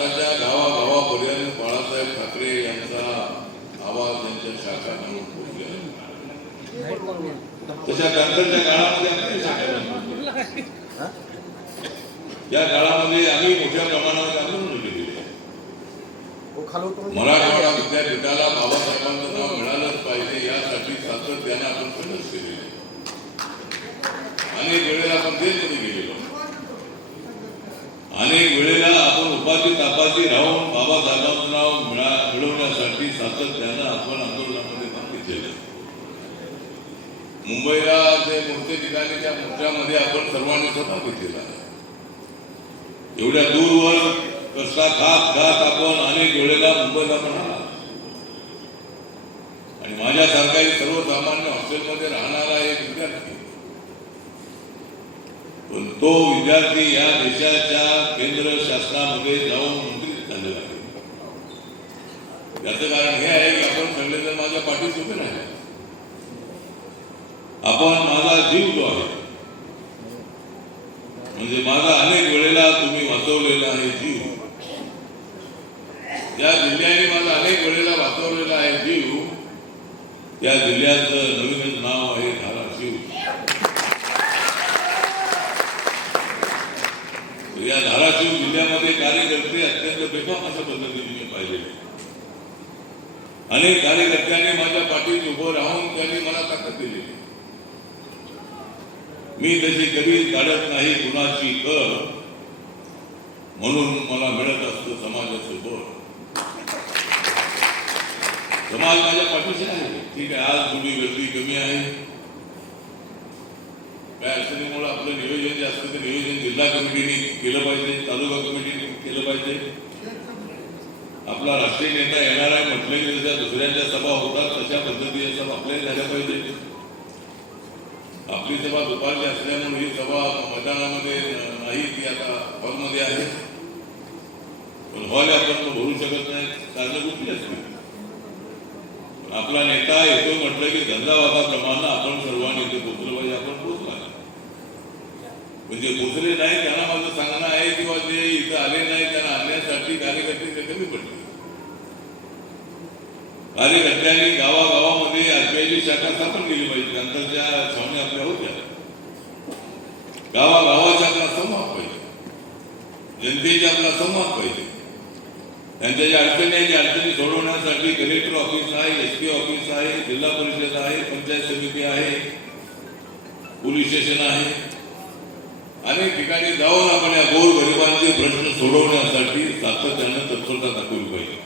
आताच्या गावागावापर्यंत बाळासाहेब ठाकरे यांचा आवाज यांच्या शाखा म्हणून पोहोचलेला तशा नंतरच्या काळामध्ये आमच्या शाखा या काळामध्ये आम्ही मोठ्या प्रमाणावर आंदोलन केलेली आहे. मराठवाडा विद्यापीठाला बाबासाहेबांचं नाव मिळालंच पाहिजे यासाठी सातत्याने आपण प्रयत्न केलेले आहे. अनेक वेळेला आपण जेलमध्ये गेलेलो अनेक वेळेला आपण उपाशी राहून बाबासाहेबांचं नाव मिळा मिळवण्यासाठी सातत्यानं आपण आंदोलनामध्ये भाग घेतलेला मुंबईला जे मोठे निघाले त्या मोर्चामध्ये आपण सर्वांनी सभा घेतलेला एवढ्या दूरवर कसला खात खात आपण अनेक वेळेला मुंबईला पण आला. आणि माझ्यासारखा एक सर्वसामान्य हॉस्टेलमध्ये राहणारा एक विद्यार्थी पण तो विद्यार्थी या देशाच्या केंद्र शासनामध्ये जाऊन मंत्रित झालेला आहे. याचं कारण हे आहे की आपण सगळेजण माझ्या पाठीत उभे राहिले. आपण माझा जीव जो आहे म्हणजे माझा अनेक वेळेला तुम्ही वाचवलेला आहे जीव. त्या जिल्ह्याने माझा अनेक वेळेला वाचवलेला आहे जीव त्या जिल्ह्याचं नवीन नाव आहे धाराशिव या धाराशिव जिल्ह्यामध्ये कार्यकर्ते अत्यंत बेफाम अशा पद्धतीने मी पाहिलेले अनेक कार्यकर्त्यांनी माझ्या पाठीत उभं राहून त्यांनी मला ताकद दिली. मी तशी कधीच काढत नाही कुणाची कर म्हणून मला मिळत असतो समाजाचं बळ समाज माझ्या पाठीशी आहे. ठीक आहे आज थोडी गर्दी कमी आहे. काय असल्यामुळे आपलं नियोजन जे असतं ते नियोजन जिल्हा कमिटीने केलं पाहिजे तालुका कमिटीने केलं पाहिजे. आपला राष्ट्रीय नेता येणार आहे म्हटलं की जशा दुसऱ्यांच्या सभा होतात तशा पद्धतीने सभा आपल्याही झाल्या पाहिजे. आपली सभा दुपारची असल्यामुळे ही सभा मैदानामध्ये नाही ती आता हॉलमध्ये आहे. पण हॉल आपण भरू शकत नाही कारण कुठली असते. आपला नेता येतो म्हटलं की धंदावादाप्रमाणे आपण सर्वांनी इथे पोचलं पाहिजे. आपण म्हणजे पोचले नाही त्यांना माझं सांगणं आहे किंवा जे इथं आले नाही त्यांना आणण्यासाठी कार्यकर्ते ते कमी पडले. कार्यकर्त्यांनी गावागावामध्ये आरबीआयची शाखा स्थापन केली पाहिजे नंतरच्या स्वामी आपल्या होत्या. गावागावाचा आपला संवाद पाहिजे जनतेचा आपला संवाद पाहिजे. त्यांच्या ज्या अडचणी आहेत त्या अडचणी सोडवण्यासाठी कलेक्टर ऑफिस आहे एस पी ऑफिस आहे जिल्हा परिषद आहे पंचायत समिती आहे पोलीस स्टेशन आहे. अनेक ठिकाणी जाऊन आपण या गोर गरिबांचे प्रश्न सोडवण्यासाठी सातत्यानं तत्परता दाखवली पाहिजे.